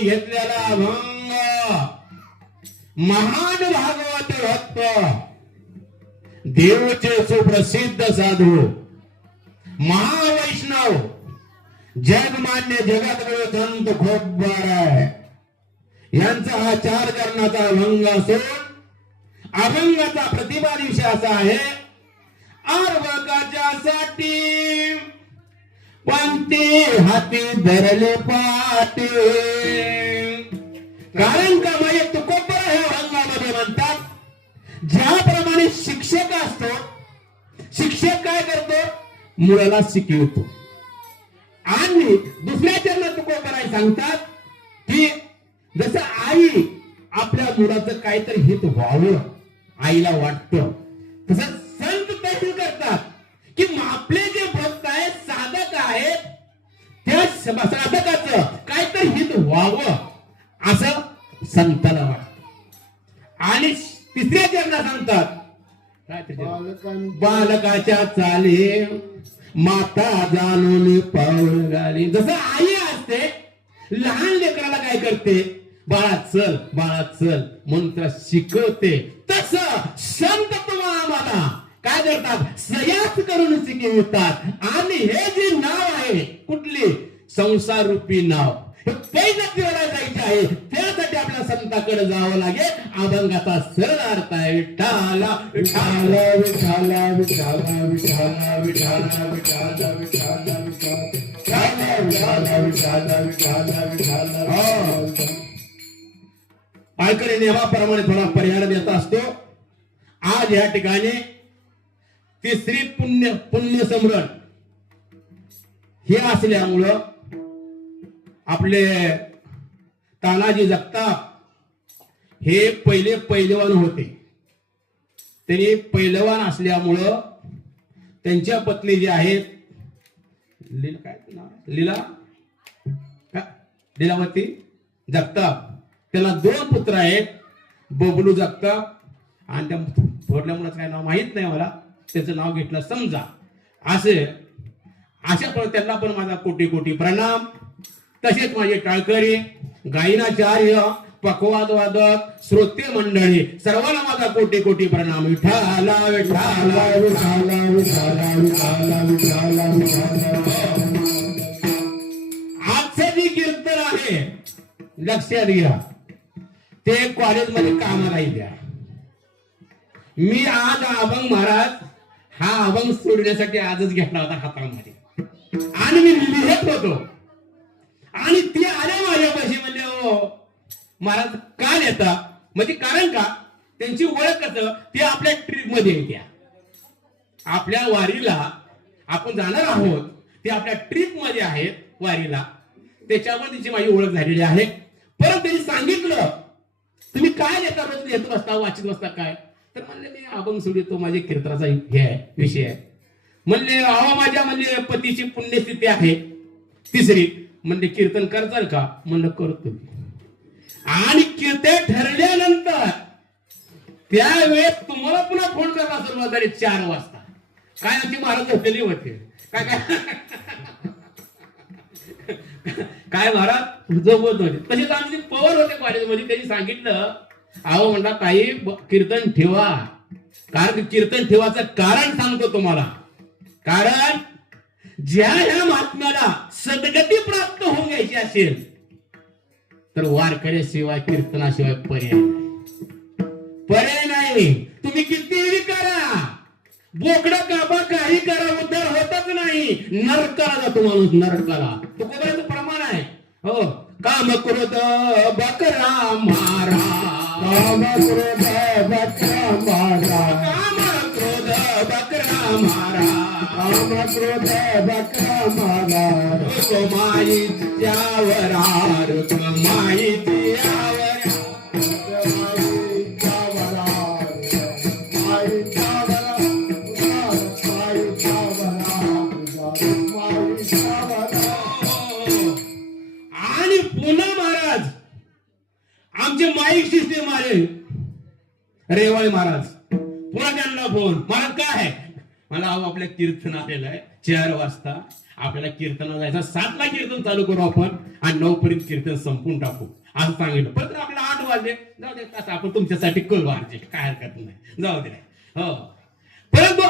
घेतलेला अभंग महान भागवत भक्त देवचे सुप्रसिद्ध साधू महावैष्णव जगमान्य जगद्गुरु संत खोब्बाराय यांचा हा 4 चरणाचा अभंग असून अभंगाचा प्रतिभा दिवशी असा आहे अर्भकाच्या साठी पंते हाती धरले पाटे कारण का म्हणजे तुकोबर हे अभंगामध्ये म्हणतात ज्याप्रमाणे शिक्षक असतो शिक्षक काय करतो मुलाला शिकवतो आणि दुसऱ्या चरणात तुकोबर सांगतात की जसं आई आपल्या मुलाचं काहीतरी हित व्हावं आईला वाटतं तसं संत तसे करतात की आपले जे भक्त आहेत साधक आहेत त्या साधकाचं काहीतरी हित व्हावं असं संताला वाटतं आणि तिसऱ्या चरणात सांगतात बालकाच्या चाली माता जाणून पाऊल घाली जसं आई असते लहान लेकराला काय करते बाळा चल मंत्र शिकवते तसं संत तुम्हाला आम्हाला काय करतात सयास करून शिकवतात आणि हे जे नाव आहे कुठली संसार रूपी नाव हे पहिलं फिरायला जायचं आहे त्यासाठी आपल्या संताकडे जावं लागेल अभंगाचा सरळ अर्थ आहे विठ्ठला विठ्ठला विठ्ठला विठ्ठला विठ्ठला विठ्ठला विठ्ठला विठ्ठला विठ्ठला विठ्ठला पायकरी नियमाप्रमाणे थोडा परिहार देत असतो आज या ठिकाणी तिसरी पुण्य स्मरण हे असल्यामुळं आपले तानाजी जगताप हे पहिले पैलवान होते त्यांनी पैलवान असल्यामुळं त्यांच्या पत्नी जे आहेत लीलावती जगताप त्याला 2 पुत्र आहेत बबलू जगताप आणि त्या थोरल्या मुलाचं काय नाव माहित नाही मला त्याचं नाव घेतलं समजा अशा त्यांना पण माझा कोटी कोटी प्रणाम तसेच माझे टाळकरी गायनाचार्य पखवाद वादक श्रोते मंडळी सर्वांना माझा कोटी कोटी प्रणाम विठ्ठला विठ्ठला विठ्ठला विठ्ठला विठ्ठला विठ्ठला विठ्ठला आजचं जे कीर्तन आहे लक्षात घ्या ते कॉलेजमध्ये कामाला द्या मी आज अभंग महाराज हा अभंग सोडण्यासाठी आजच घेतला होता हातामध्ये आणि मी लिहित होतो आणि ते आले माझ्यापाशी म्हणजे महाराज का नेता म्हणजे कारण का त्यांची ओळख कसं ते आपल्या ट्रिप मध्ये येत्या आपल्या वारीला आपण जाणार आहोत ते आपल्या ट्रिप मध्ये आहेत वारीला त्याच्यावर त्यांची माझी ओळख झालेली आहे परत त्यांनी सांगितलं तुम्ही काय नेता रोज येत बसता वाचित बसता काय तर म्हणले मी अभंग सोडतो माझे कीर्तनाचा हे आहे विषय आहे म्हणले अहो माझ्या म्हणजे पतीची पुण्यस्थिती आहे तिसरी म्हणजे कीर्तन करताल का म्हणलं करतो आणि कीर्तन ठरल्यानंतर त्यावेळेस तुम्हाला पुन्हा फोन करला सुरुवात झाली 4 वाजता काय आमची महाराज झोपलेली होते काय काय काय महाराज झोपत होते तसेच आमचे पवर होते कॉलेजमध्ये त्यांनी सांगितलं अहो म्हणला ताई कीर्तन ठेवा कारण कीर्तन ठेवाचं कारण सांगतो तुम्हाला कारण ज्या ह्या महात्म्याला सद्गती प्राप्त होऊन घ्यायची असेल तर वारकऱ्याशिवाय कीर्तनाशिवाय पर्याय नाही तुम्ही कितीही करा बोकडा कापा काही करा उद्धार होतच नाही नरकाला जातो माणूस नरकाला तो कोणाचं प्रमाण आहे हो काम क्रोध बकरा मारा काम क्रोध बकरा मारा काम क्रोध बकरा मारा काम क्रोध बकरा मारा माईच्यावर माईच्यावर आणि पुन्हा महाराज आमचे माईक सिस्टीम आले रेवाळे महाराज पुन्हा त्यांना फोन महाराज काय आहे मला आपल्या कीर्तन आलेलं आहे 4 वाजता. आपल्याला कीर्तनाला जायचं, 7 ला कीर्तन चालू करू आपण आणि 9 पर्यंत कीर्तन संपून टाकू असं सांगितलं. परत आपल्याला 8 वाजले, जाऊ दे कसं आपण तुमच्यासाठी करू ऍडजस्ट, काय हरकत नाही, जाऊ दे. हो परंतु